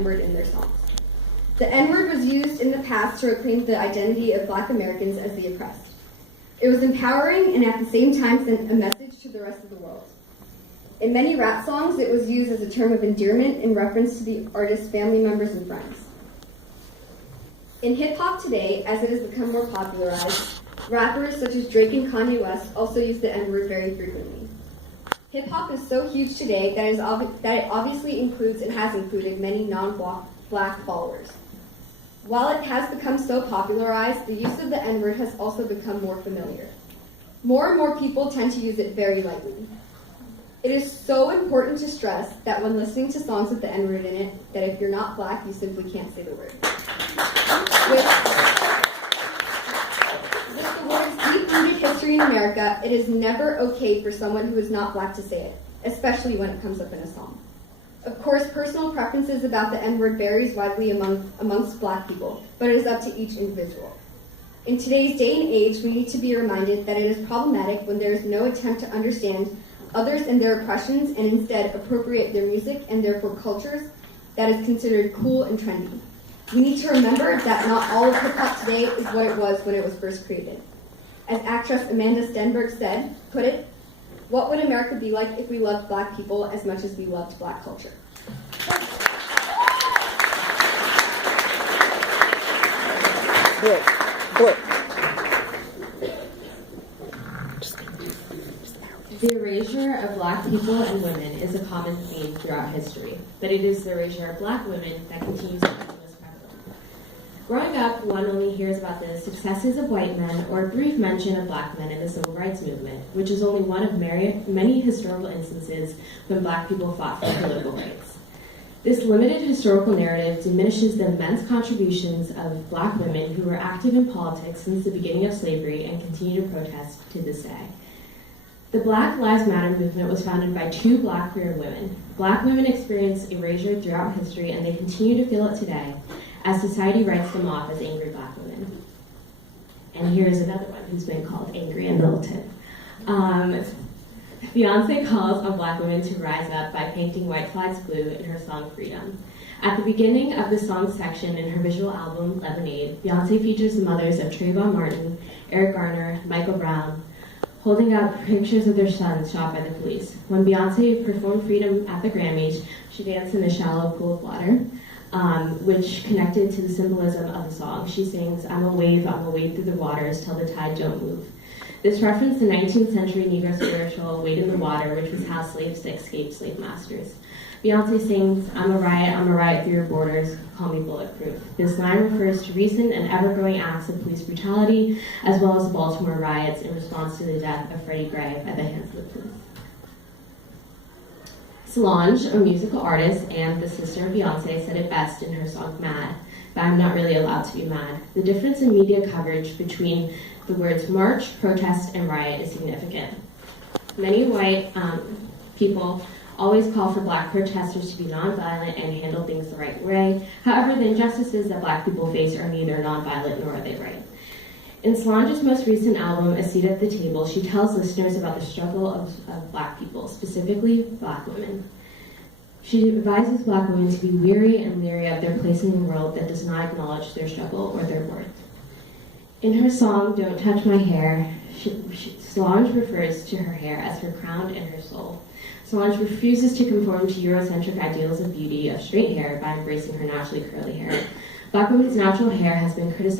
N-word in their songs. The N-word was used in the past to reclaim the identity of Black Americans as the oppressed. It was empowering and at the same time sent a message to the rest of the world. In many rap songs, it was used as a term of endearment in reference to the artist's family members and friends. In hip-hop today, as it has become more popularized, rappers such as Drake and Kanye West also use the N-word very frequently. Hip-hop is so huge today that it obviously includes and has included many non-Black followers. While it has become so popularized, the use of the N-word has also become more familiar. More and more people tend to use it very lightly. It is so important to stress that when listening to songs with the N-word in it, that if you're not Black, you simply can't say the word. With the word's deep-rooted history in America, it is never okay for someone who is not Black to say it, especially when it comes up in a song. Of course, personal preferences about the N-word varies widely amongst Black people, but it is up to each individual. In today's day and age, we need to be reminded that it is problematic when there is no attempt to understand others and their oppressions and instead appropriate their music and therefore cultures that is considered cool and trendy. We need to remember that not all of hip-hop today is what it was when it was first created. As actress Amanda Stenberg put it, what would America be like if we loved Black people as much as we loved Black culture? The erasure of Black people and women is a common theme throughout history, but it is the erasure of Black women that continues to be most prevalent. Growing up, one only hears about the successes of white men or a brief mention of Black men in the civil rights movement, which is only one of many historical instances when Black people fought for political rights. This limited historical narrative diminishes the immense contributions of Black women who were active in politics since the beginning of slavery and continue to protest to this day. The Black Lives Matter movement was founded by two Black queer women. Black women experienced erasure throughout history, and they continue to feel it today as society writes them off as angry Black women. And here's another one who's been called angry and militant. Beyonce calls on Black women to rise up by painting white flags blue in her song Freedom. At the beginning of the song section in her visual album Lemonade, Beyonce features the mothers of Trayvon Martin, Eric Garner, Michael Brown, holding up pictures of their sons shot by the police. When Beyonce performed Freedom at the Grammys, she danced in a shallow pool of water, which connected to the symbolism of the song. She sings, I'm a wave through the waters till the tide don't move. This referenced the 19th century Negro spiritual, Wade in the Water, which was how slaves escaped slave masters. Beyonce sings, I'm a riot through your borders, call me bulletproof. This line refers to recent and ever-growing acts of police brutality, as well as the Baltimore riots in response to the death of Freddie Gray by the hands of the police. Solange, a musical artist and the sister of Beyonce, said it best in her song Mad, but I'm not really allowed to be mad. The difference in media coverage between the words march, protest, and riot is significant. Many white people always call for Black protesters to be nonviolent and handle things the right way. However, the injustices that Black people face are neither nonviolent nor are they right. In Solange's most recent album, A Seat at the Table, she tells listeners about the struggle of Black people, specifically Black women. She advises Black women to be weary and leery of their place in the world that does not acknowledge their struggle or their worth. In her song, Don't Touch My Hair, Solange refers to her hair as her crown and her soul. Solange refuses to conform to Eurocentric ideals of beauty of straight hair by embracing her naturally curly hair. Black women's natural hair has been criticized